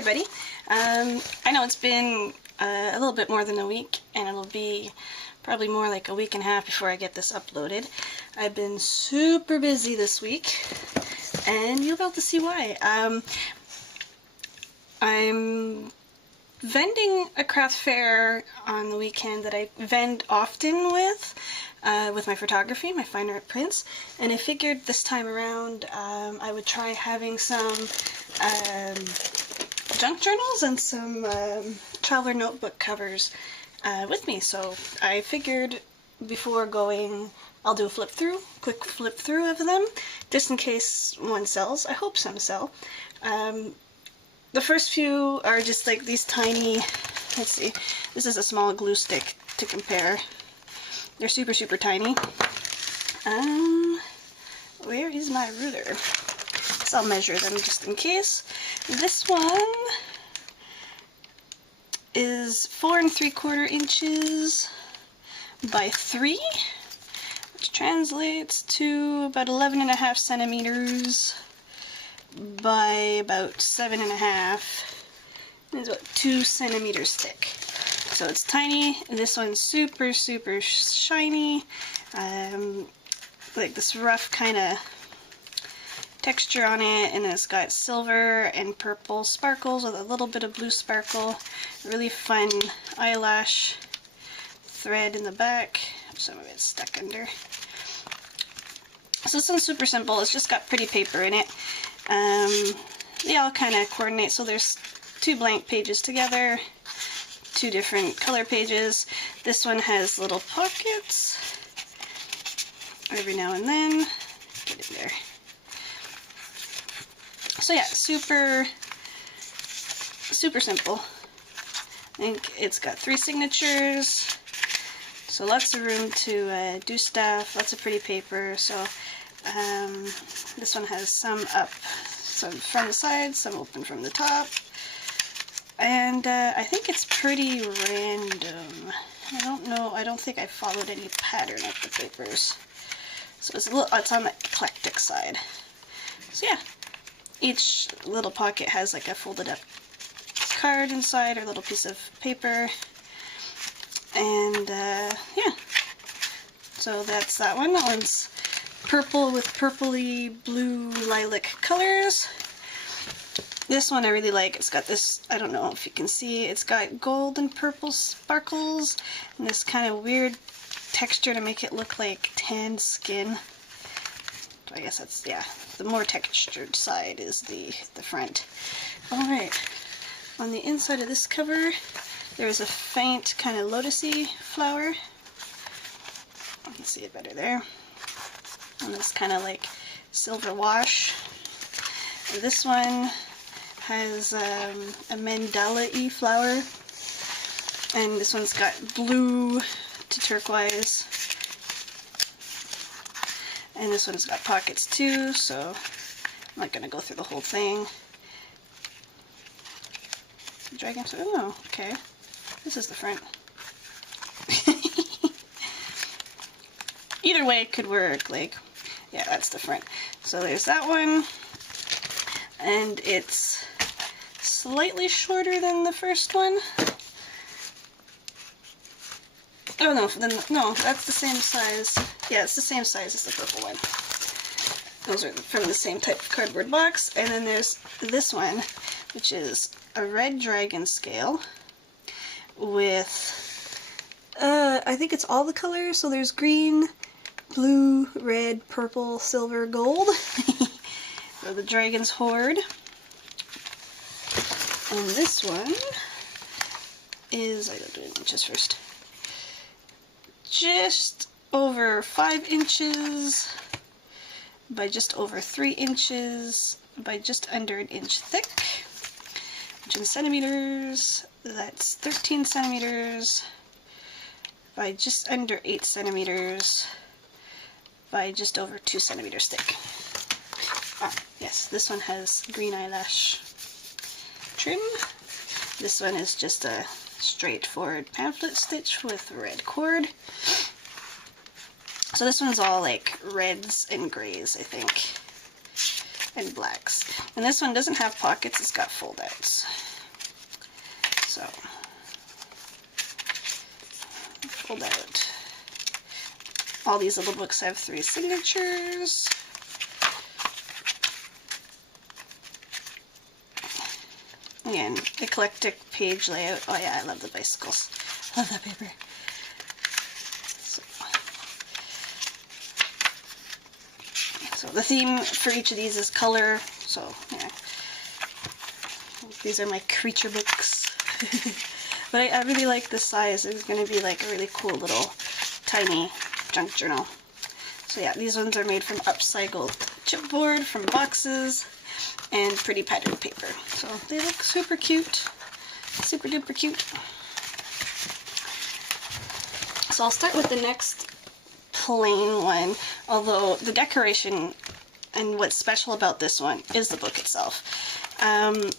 everybody. I know it's been a little bit more than a week, and it'll be probably more like a week and a half before I get this uploaded. I've been super busy this week, and you'll be able to see why. I'm vending a craft fair on the weekend that I vend often with my photography, my fine art prints, and I figured this time around I would try having some junk journals and some traveler notebook covers with me. So I figured before going I'll do a quick flip through of them, just in case one sells. I hope some sell. The first few are just like these tiny, let's see, this is a small glue stick to compare. They're super, super tiny. Where is my ruler? So I'll measure them just in case. This one is 4 3/4 inches by 3, which translates to about 11.5 centimeters by about 7.5. It's about 2 centimeters thick. So it's tiny. This one's super, super shiny. Like this rough kind of texture on it, and it's got silver and purple sparkles with a little bit of blue sparkle. Really fun eyelash thread in the back. Some of it's stuck under. So this one's super simple. It's just got pretty paper in it. They all kind of coordinate, so there's 2 blank pages together, 2 different color pages. This one has little pockets every now and then. Get in there. So yeah, super, super simple. I think it's got 3 signatures, so lots of room to do stuff, lots of pretty paper. So this one has some up, some from the sides, some open from the top, and I think it's pretty random. I don't know, I don't think I followed any pattern of the papers, so it's on the eclectic side. So yeah, each little pocket has like a folded up card inside, or a little piece of paper, and yeah, so that's that one. That one's purple with purpley blue lilac colors. This one I really like. It's got this, I don't know if you can see, it's got gold and purple sparkles and this kind of weird texture to make it look like tanned skin. So I guess that's, yeah, the more textured side is the front. Alright, on the inside of this cover there's a faint kind of lotusy flower. You can see it better there. And this kind of like silver wash. And this one has a mandala-y flower, and this one's got blue to turquoise, and this one's got pockets too, so I'm not going to go through the whole thing. Dragonskin, oh, okay, this is the front. Either way it could work, like, yeah, that's the front. So there's that one, and it's slightly shorter than the first one. Oh no, no, that's the same size. Yeah, it's the same size as the purple one. Those are from the same type of cardboard box. And then there's this one, which is a red dragon scale with, I think it's all the colors. So there's green, blue, red, purple, silver, gold. So the dragon's hoard. And this one is, I gotta do it in inches first, just over 5 inches by just over 3 inches by just under an inch thick, which in centimeters, that's 13 centimeters by just under 8 centimeters by just over 2 centimeters thick. Ah, yes, this one has green eyelash trim. This one is just a straightforward pamphlet stitch with red cord. So this one's all like reds and grays, I think, and blacks. And this one doesn't have pockets, it's got fold-outs. So, pulled out. All these little books have 3 signatures. Again, eclectic page layout. Oh yeah, I love the bicycles. I love that paper. So the theme for each of these is color. So yeah, these are my creature books. But I really like this size. It's going to be like a really cool little tiny junk journal. So yeah, these ones are made from upcycled chipboard from boxes and pretty patterned paper. So they look super cute, super duper cute. So I'll start with the next plain one, although the decoration and what's special about this one is the book itself. I'm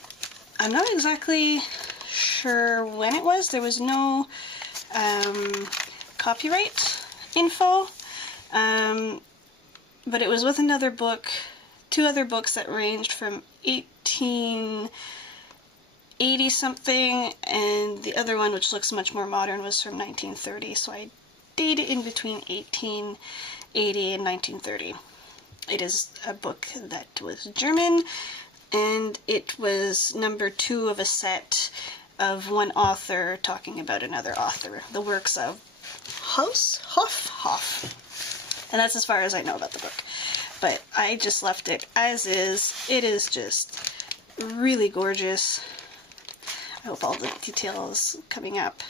not exactly sure when it was. There was no copyright info, but it was with another book, 2 other books that ranged from 1880 something, and the other one, which looks much more modern, was from 1930, so I dated in between 1880 and 1930. It is a book that was German, and it was number 2 of a set of one author talking about another author, the works of Hoff. And that's as far as I know about the book. But I just left it as is. It is just really gorgeous. I hope all the details coming up.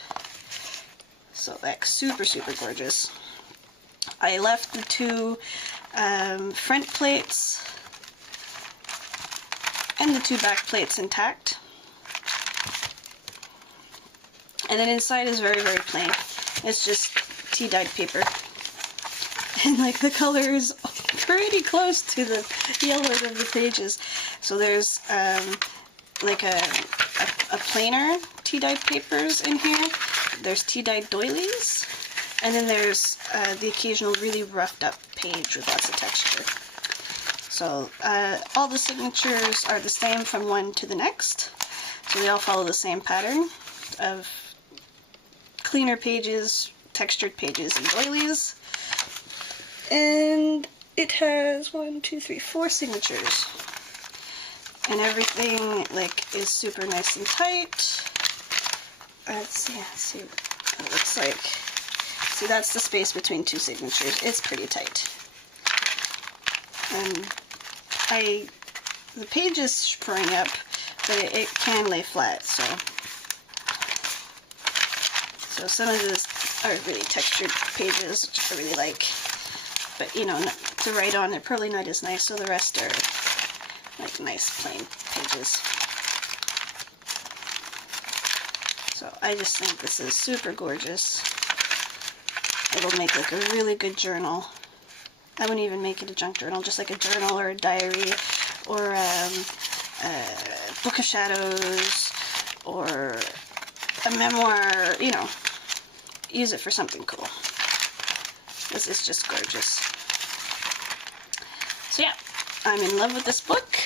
So that's super, super gorgeous. I left the 2 front plates and the 2 back plates intact. And then inside is very, very plain. It's just tea-dyed paper. And like the color is pretty close to the yellow of the pages. So there's like a plainer tea-dyed papers in here. There's tea-dyed doilies. And then there's the occasional really roughed up page with lots of texture. So all the signatures are the same from one to the next. So they all follow the same pattern of cleaner pages, textured pages, and doilies. And it has 1, 2, 3, 4 signatures. And everything like is super nice and tight. Let's see what it looks like. See, that's the space between 2 signatures. It's pretty tight. And the page is sprung up, but it can lay flat, so some of these are really textured pages, which I really like. But, you know, to write on, they're probably not as nice, so the rest are like nice plain pages. So I just think this is super gorgeous. It'll make like a really good journal. I wouldn't even make it a junk journal, just like a journal or a diary or a book of shadows or a memoir, you know, use it for something cool. This is just gorgeous. So yeah, I'm in love with this book.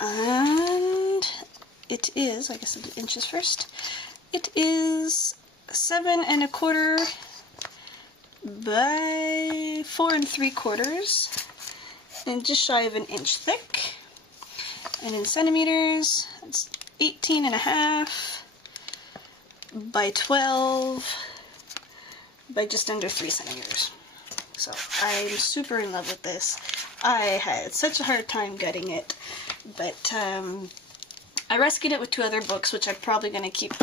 And it is, I guess I'll do inches first. It is 7 1/4 by 4 3/4 and just shy of an inch thick. And in centimeters, it's 18 1/2 by 12 by just under 3 centimeters. So I'm super in love with this. I had such a hard time getting it, but I rescued it with 2 other books, which I'm probably going to keep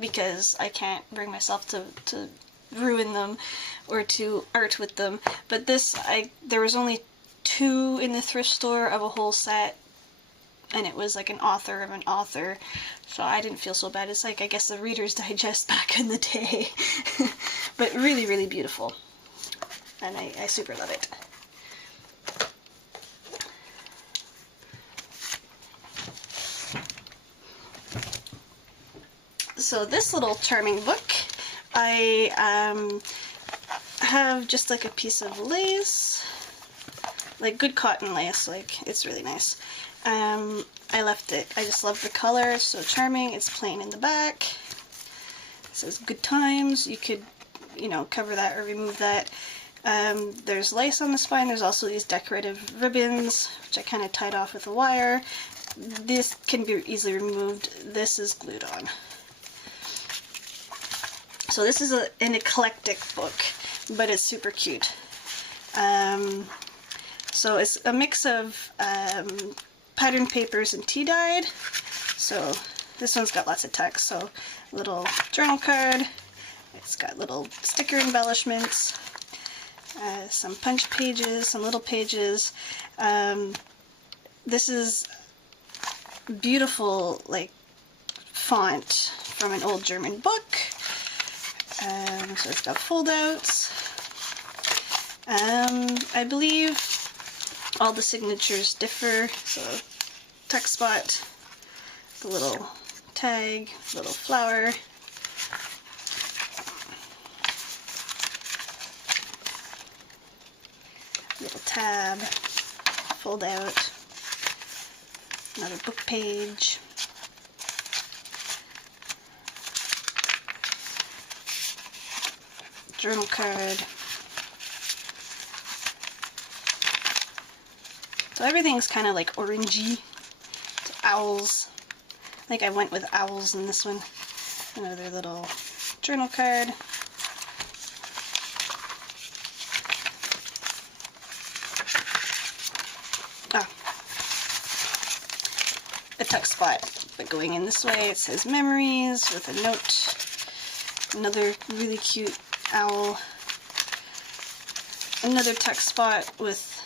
because I can't bring myself to ruin them or to art with them. But this, there was only 2 in the thrift store of a whole set, and it was like an author of an author, so I didn't feel so bad. It's like, I guess, the Reader's Digest back in the day. But really, really beautiful. And I super love it. So this little charming book, I have just like a piece of lace like good cotton lace, like it's really nice. I left it. I just love the color. It's so charming. It's plain in the back. It says good times. You could, you know, cover that or remove that. There's lace on the spine. There's also these decorative ribbons, which I kind of tied off with a wire. This can be easily removed. This is glued on. So this is an eclectic book, but it's super cute. So it's a mix of pattern papers and tea dyed. So this one's got lots of text. So little journal card. It's got little sticker embellishments. Some punch pages, some little pages. This is beautiful, like, font from an old German book. So it's got foldouts. I believe all the signatures differ. So text spot, the little tag, little flower. Little tab, fold out, another book page, journal card. So everything's kind of like orangey. It's owls. I think I went with owls in this one. Another little journal card. A text spot, but going in this way, it says memories with a note. Another really cute owl. Another text spot with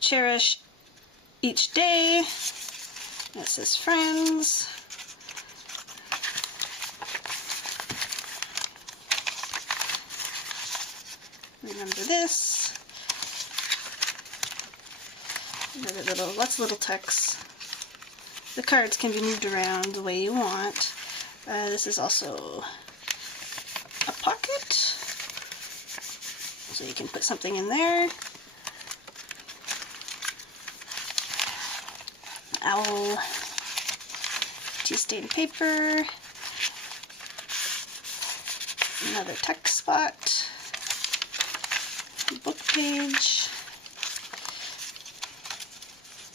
cherish each day. It says friends. Remember this. Another little, lots of little text. The cards can be moved around the way you want. This is also a pocket, so you can put something in there. Owl, tea stained paper, another text spot, book page.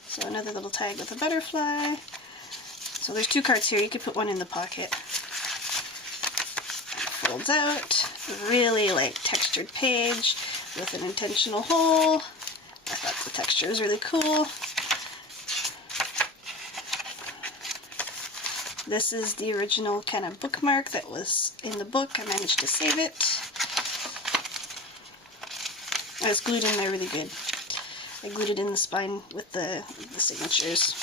So another little tag with a butterfly. So there's two cards here. You could put one in the pocket. Folds out. Really like textured page with an intentional hole. I thought the texture was really cool. This is the original kind of bookmark that was in the book. I managed to save it. It was glued in there really good. I glued it in the spine with the signatures.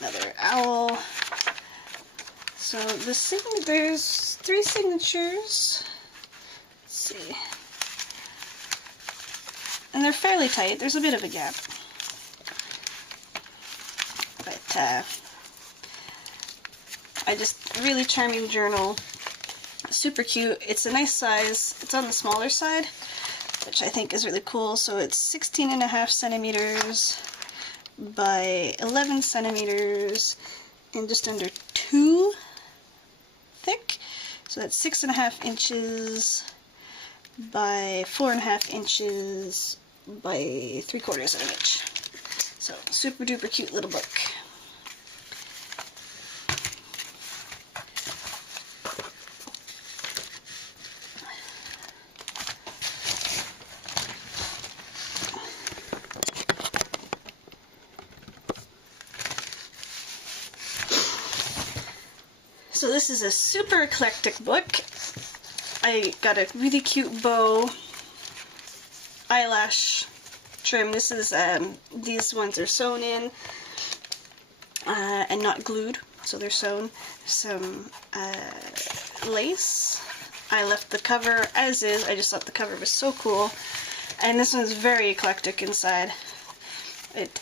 Another owl. So there's 3 signatures. Let's see. And they're fairly tight. There's a bit of a gap. But really charming journal. Super cute. It's a nice size. It's on the smaller side, which I think is really cool. So it's 16.5 centimeters by 11 centimeters and just under 2 thick. So that's 6.5 inches by 4.5 inches by 3/4 of an inch. So super duper cute little book. So this is a super eclectic book. I got a really cute bow eyelash trim. This is, these ones are sewn in and not glued, so they're sewn. Some lace. I left the cover as is. I just thought the cover was so cool. And this one's very eclectic inside. It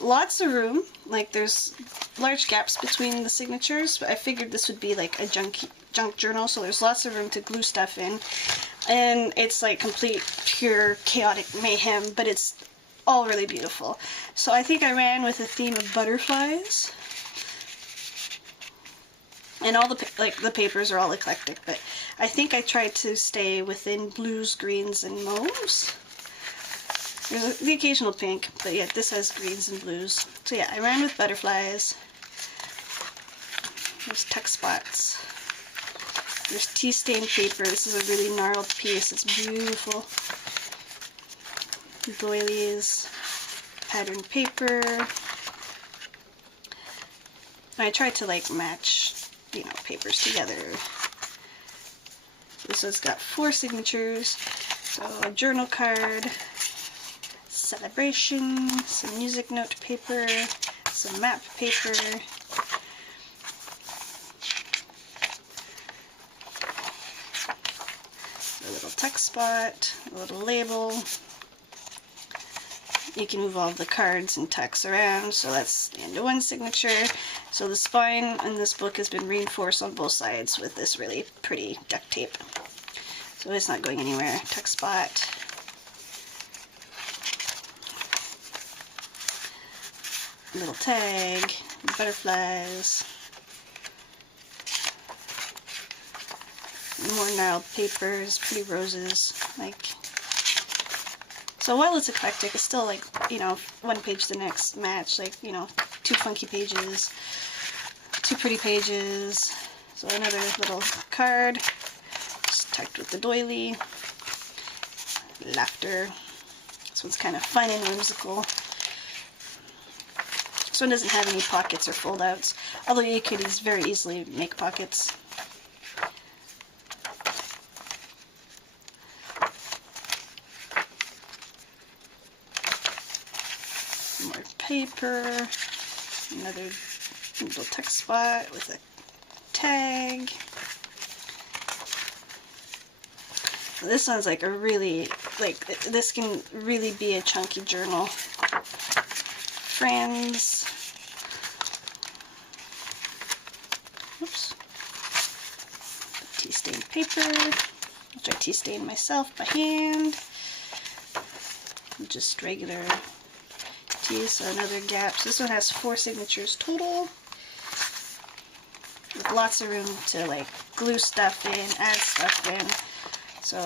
lots of room, like there's large gaps between the signatures, but I figured this would be like a junk journal, so there's lots of room to glue stuff in. and it's like complete, pure, chaotic mayhem, but it's all really beautiful. So I think I ran with a theme of butterflies. And all the papers are all eclectic, but I think I tried to stay within blues, greens, and mauves. There's the occasional pink, but yeah, this has greens and blues. So yeah, I ran with butterflies. There's tuck spots. There's tea stained paper. This is a really gnarled piece. It's beautiful. Doilies, patterned paper. I tried to like match, you know, papers together. This one's got 4 signatures. So a journal card, celebration, some music note paper, some map paper. A little text spot, a little label. You can move all the cards and text around, so that's the end of one signature. So the spine in this book has been reinforced on both sides with this really pretty duct tape. So it's not going anywhere. Text spot. Little tag, butterflies. More gnarled papers, pretty roses, like. So while it's eclectic, it's still like, you know, one page to the next match, like, you know, 2 funky pages, 2 pretty pages. So another little card, just tucked with the doily. Laughter. This one's kind of fun and whimsical. This one doesn't have any pockets or fold-outs, although you could very easily make pockets. More paper, another little text spot with a tag. This one's like a really, like, this can really be a chunky journal. Friends. Oops. Tea stained paper, which I tea stained myself by hand. Just regular tea, so another gap. So this one has 4 signatures total, with lots of room to like glue stuff in, add stuff in. So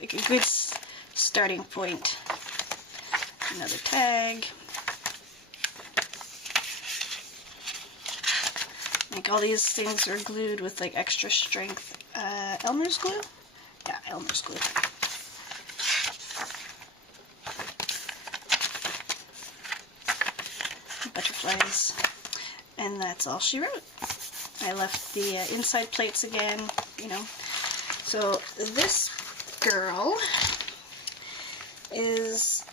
like a good starting point. Another tag. Like all these things are glued with like extra strength Elmer's glue? Yeah, Elmer's glue. Butterflies. And that's all she wrote. I left the inside plates again, you know. So this girl is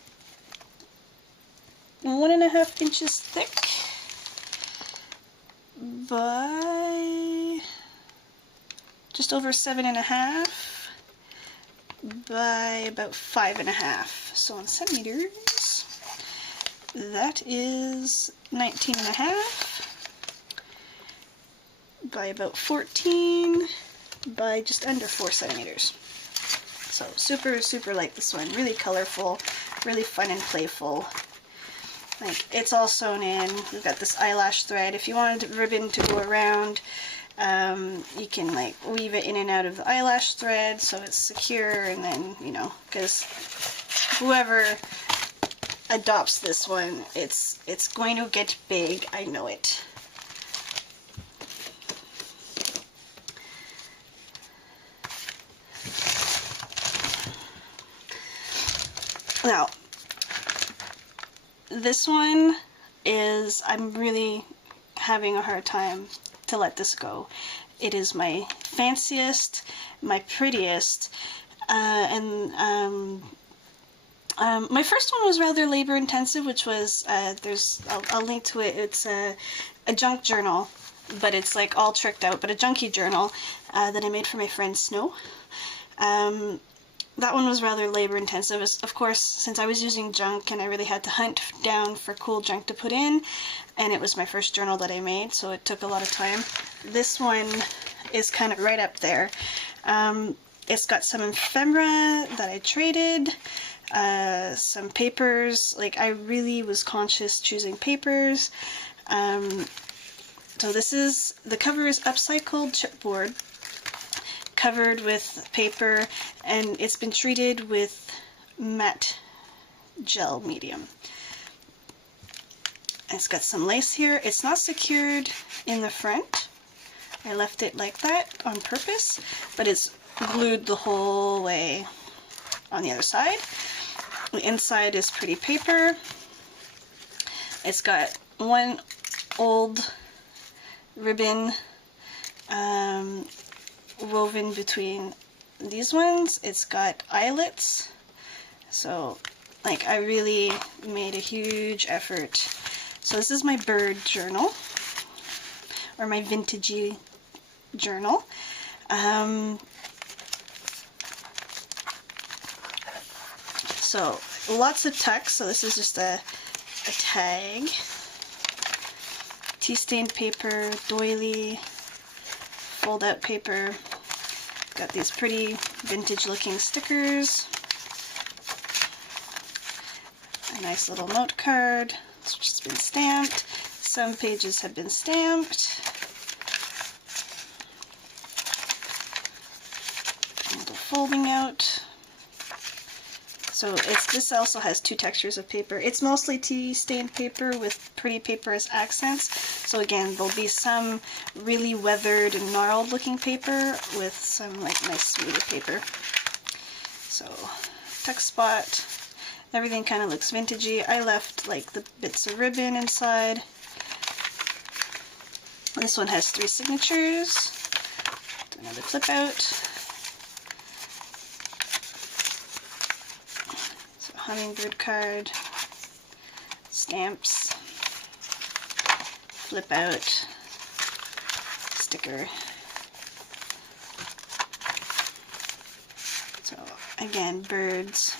1.5 inches thick by just over 7.5 by about 5.5. So in centimeters, that is 19.5 by about 14 by just under 4 centimeters. So super like this one. Really colorful, really fun and playful. Like, it's all sewn in. We've got this eyelash thread. If you wanted the ribbon to go around, you can like weave it in and out of the eyelash thread so it's secure, and then, you know, because whoever adopts this one, it's going to get big. I know it. Now, this one is, I'm really having a hard time to let this go. It is my fanciest, my prettiest, and my first one was rather labor intensive, which was, I'll link to it, it's a junk journal, but it's like all tricked out, but a junky journal that I made for my friend Snow. That one was rather labor intensive. Of course, since I was using junk and I really had to hunt down for cool junk to put in, and it was my first journal that I made, so it took a lot of time. This one is kind of right up there. It's got some ephemera that I traded, some papers. Like, I really was conscious choosing papers. So this is, the cover is upcycled chipboard, covered with paper, and it's been treated with matte gel medium. It's got some lace here. It's not secured in the front. I left it like that on purpose, but it's glued the whole way on the other side. The inside is pretty paper. It's got one old ribbon woven between these ones. It's got eyelets, so like I really made a huge effort. So this is my bird journal, or my vintagey journal. So lots of tucks. So this is just a tag. Tea stained paper, doily, fold out paper. Got these pretty vintage looking stickers. A nice little note card. It's just been stamped. Some pages have been stamped. A little folding out. So this also has two textures of paper. It's mostly tea stained paper with pretty paper as accents. So again, there'll be some really weathered and gnarled looking paper with some like nice smoother paper. So tuck spot. Everything kind of looks vintagey. I left like the bits of ribbon inside. This one has 3 signatures. Another flip out. Hummingbird card, stamps, flip out, sticker. So again, birds,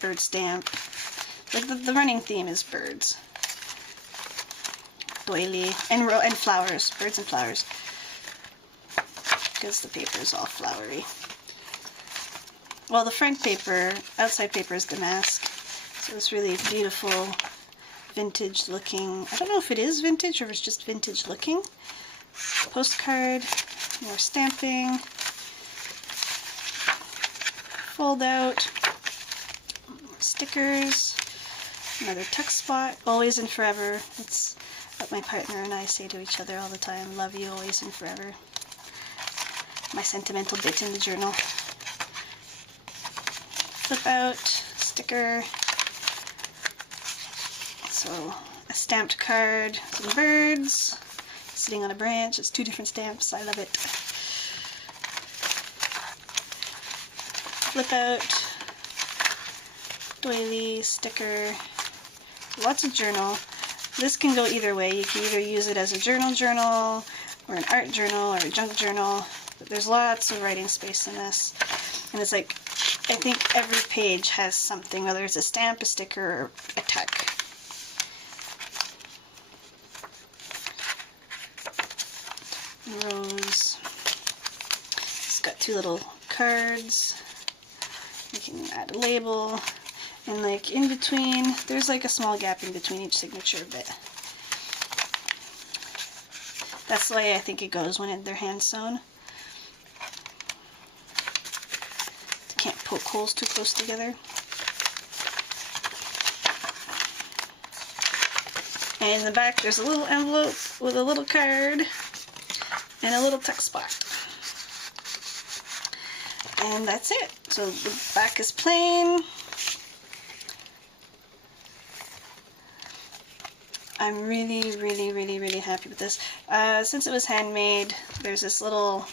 bird stamp. Like the running theme is birds, doily, and flowers, birds and flowers, because the paper is all flowery. Well, the front paper, outside paper is damask, so it's really beautiful, vintage looking. I don't know if it is vintage or if it's just vintage looking. Postcard, more stamping, fold out, stickers, another tuck spot, always and forever. It's what my partner and I say to each other all the time, love you always and forever. My sentimental bit in the journal. Flip out, sticker, so a stamped card, some birds, sitting on a branch. It's 2 different stamps, I love it. Flip out, doily, sticker, lots of journal. This can go either way. You can either use it as a journal, or an art journal, or a junk journal, but there's lots of writing space in this. And it's like, I think every page has something, whether it's a stamp, a sticker, or a tuck. Rose. It's got 2 little cards. You can add a label. And like in between, there's like a small gap in between each signature, but that's the way I think it goes when they're hand sewn. Can't poke holes too close together. And in the back there's a little envelope with a little card and a little tuck spot. And that's it. So the back is plain. I'm really, really, really, really happy with this. Since it was handmade, there's this little,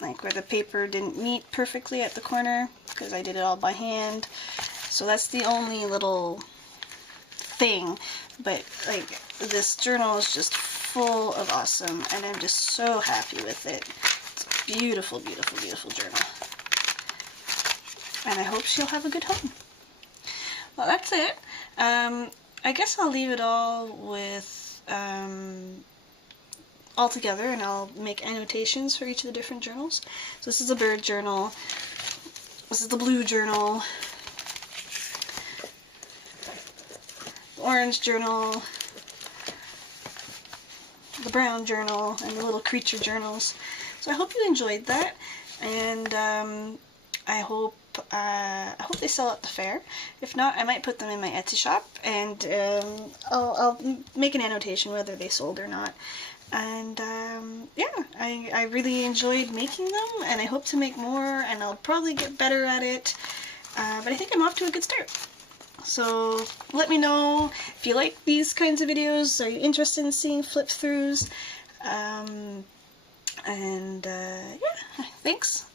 like where the paper didn't meet perfectly at the corner, because I did it all by hand. So that's the only little thing, but like this journal is just full of awesome, and I'm just so happy with it. It's a beautiful, beautiful, beautiful journal. And I hope she'll have a good home. Well, that's it. I guess I'll leave it all with all together, and I'll make annotations for each of the different journals. So this is the bird journal, this is the blue journal, the orange journal, the brown journal, and the little creature journals. So I hope you enjoyed that, and I hope they sell at the fair. If not, I might put them in my Etsy shop, and I'll make an annotation whether they sold or not. And yeah, I really enjoyed making them, and I hope to make more, and I'll probably get better at it. But I think I'm off to a good start. So let me know if you like these kinds of videos. Are you interested in seeing flip-throughs? Yeah, thanks.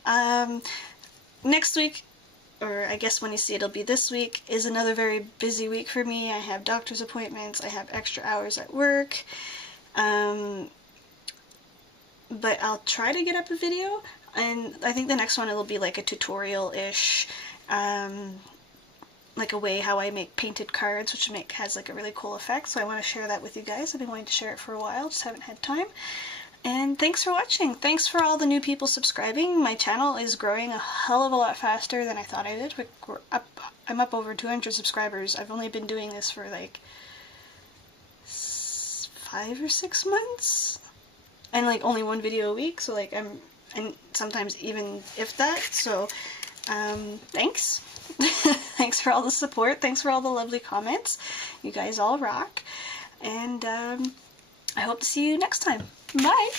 Next week, or I guess when you see it, it'll be this week, is another very busy week for me. I have doctor's appointments, I have extra hours at work, but I'll try to get up a video, and I think the next one it'll be like a tutorial-ish, like a way how I make painted cards, which has like a really cool effect, so I want to share that with you guys. I've been wanting to share it for a while, just haven't had time. And thanks for watching. Thanks for all the new people subscribing. My channel is growing a hell of a lot faster than I thought I did. I'm up over 200 subscribers. I've only been doing this for like 5 or 6 months, and like only one video a week. So like and sometimes even if that. So thanks. Thanks for all the support. Thanks for all the lovely comments. You guys all rock. And I hope to see you next time. Bye!